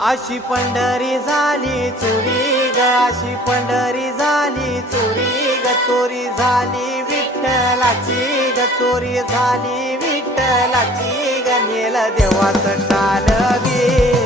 अशी पंढरी झाली चोरी ग, अशी पंढरी झाली चोरी ग, चोरी झाली विठ्ठलाची ग, चोरी झाली विठ्ठलाची ग, नेल देवाचं टाळ गे.